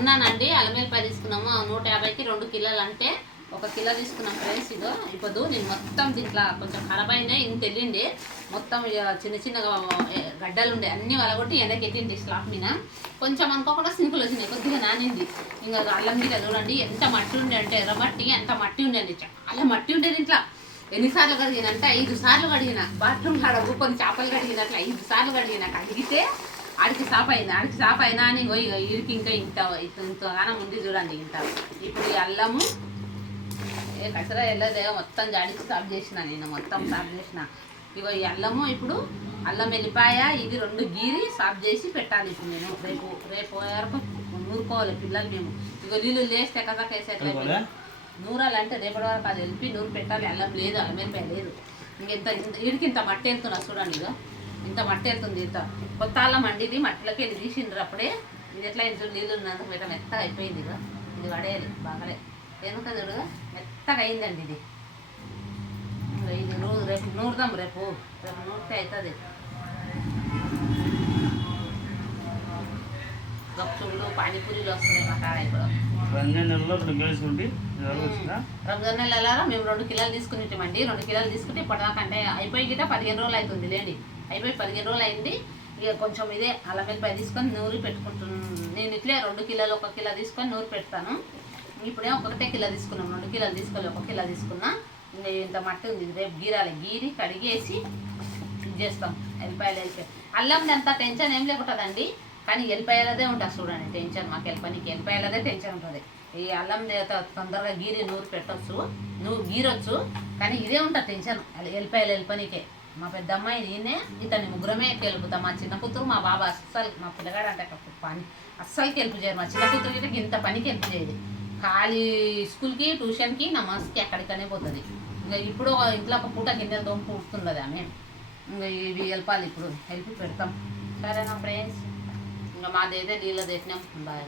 మొన్ననండి అల్లం వెల్లిపాయ తీసుకున్నాము 150కి 2 కిలోలు అంటే 1 కిలో తీసుకున్నాం ఫ్రెండ్స్. ఇదో ఇప్పుడు నేను మొత్తం దీంట్లో కొంచెం ఖరాబ్ అయినాయి ఇంత వెళ్ళింది మొత్తం చిన్న చిన్నగా గడ్డలు ఉండే అన్నీ వలగొట్టి ఎండకి ఎక్కింది స్లాబ్ మీద. కొంచెం అనుకోకుండా సింపుల్ వచ్చినాయి, కొద్దిగా నానింది. ఇంకా అల్లం మీద చూడండి ఎంత మట్టి ఉండే అంటే ఎర్రమట్టి ఎంత మట్టి ఉండేది, చాలా మట్టి ఉండేది ఇంట్లో. ఎన్నిసార్లు కడిగిన అంటే 5 సార్లు కడిగిన. బాత్రూమ్ కాడ కొన్ని చేపలు కడిగినట్లు 5 సార్లు కడిగిన. కడిగితే ఆడికి సాఫ్ అయినా అని ఇడికి ఇంకా ఇంతగానం ఉంది చూడండి. ఇంత ఇప్పుడు ఈ అల్లము కసరా వెళ్ళదే మొత్తం జాడికి సాఫ్ చేసిన, నేను మొత్తం సాఫ్ చేసిన. ఇగో ఈ అల్లము ఇప్పుడు అల్లం వెల్లిపాయ ఇది 2 గీరి సాఫ్ చేసి పెట్టాలి. ఇప్పుడు నేను రేపు వరకు నూరుకోవాలి పిల్లలు మేము. ఇగో నీళ్ళు లేస్తే కసకేసేట్లయితే నూరాలంటే రేపటి వరకు అది వెళ్ళి నూరు పెట్టాలి. అల్లం లేదు, అల్లం వెల్లిపాయ లేదు. ఇంకెంత ఇడికి ఇంత మట్టి వెళ్తున్నా చూడండి. ఇదో ఇంత మట్టి వెళ్తుంది. ఇంత కొత్త అల్లం అండి, ఇది మట్టిలోకి వెళ్ళి తీసిండ్రు అప్పుడే. ఇది ఎట్లా ఇంత నీళ్ళు ఉన్నందుకు మీద మెత్తగా అయిపోయింది. ఇక ఇది పడేయాలి బాగాలే వెనుక చూడుగా మెత్తగా అయిందండి ఇది. ఇది రేపు నూరుదాం, రేపు నూరితే అవుతుంది. గప్చుళ్ళు పానీపూరీలు వస్తున్నాయి మా కాడ ఇప్పుడు. రంజాన్ నెలలో మేము 2 కిలోలు తీసుకునేటమండి. 2 కిలోలు తీసుకుంటే ఇప్పటిదాకా అంటే అయిపోయి గిట్ట 15 రోజులు అవుతుంది లేండి. అయిపోయి 15 రోజులు అయింది. ఇక కొంచెం ఇదే అల్లం వెల్లిపాయ తీసుకొని నూరి పెట్టుకుంటున్నాను నేను. ఇట్లే 2 కిలోలు 1 కిలో తీసుకొని నూరి పెడతాను. ఇప్పుడే 1 కిలో తీసుకున్నాం, 2 కిలోలు తీసుకోవాలి, 1 కిలో తీసుకున్నా. ఇంకా ఇంత మట్టి ఉంది, రేపు గీరాలి. గీరి కడిగేసి ఇది చేస్తాం. ఎల్లిపాయలు అల్లంది అంత టెన్షన్ ఏం లేకుంటుందండి, కానీ ఎల్లిపాయలదే ఉంటుంది చూడండి టెన్షన్. మాకు ఎల్లిపాయలదే టెన్షన్ ఉంటుంది. ఈ అల్లం తొందరగా గీరి నూరు పెట్టచ్చు, గీరొచ్చు, కానీ ఇదే ఉంటుంది టెన్షన్ ఎల్లిపాయనికే. మా పెద్ద అమ్మాయి నేనే ఇతన్ని ముగ్గురమే గెలుపుతాం. మా చిన్న కూతురు మా బాబా అస్సలు, మా పిల్లగాడు అంటే పని అస్సలు హెల్ప్ చేయరు. మా చిన్న కూతురు గిట్ట ఇంత పనికి హెల్ప్ చేయదు. ఖాళీ స్కూల్కి ట్యూషన్కి నమాజ్కి అక్కడికనే పోతుంది. ఇంకా ఇప్పుడు ఇంట్లో ఒక పూట గిన్నెలు తోము పూడుతుండదు ఆమె. ఇంకా ఇవి వెళ్ళాలి, ఇప్పుడు హెల్ప్ పెడతాం. సరేనా ఫ్రెండ్స్, ఇంకా మాదైతే నీళ్ళది పెట్టినాం. బాయ్.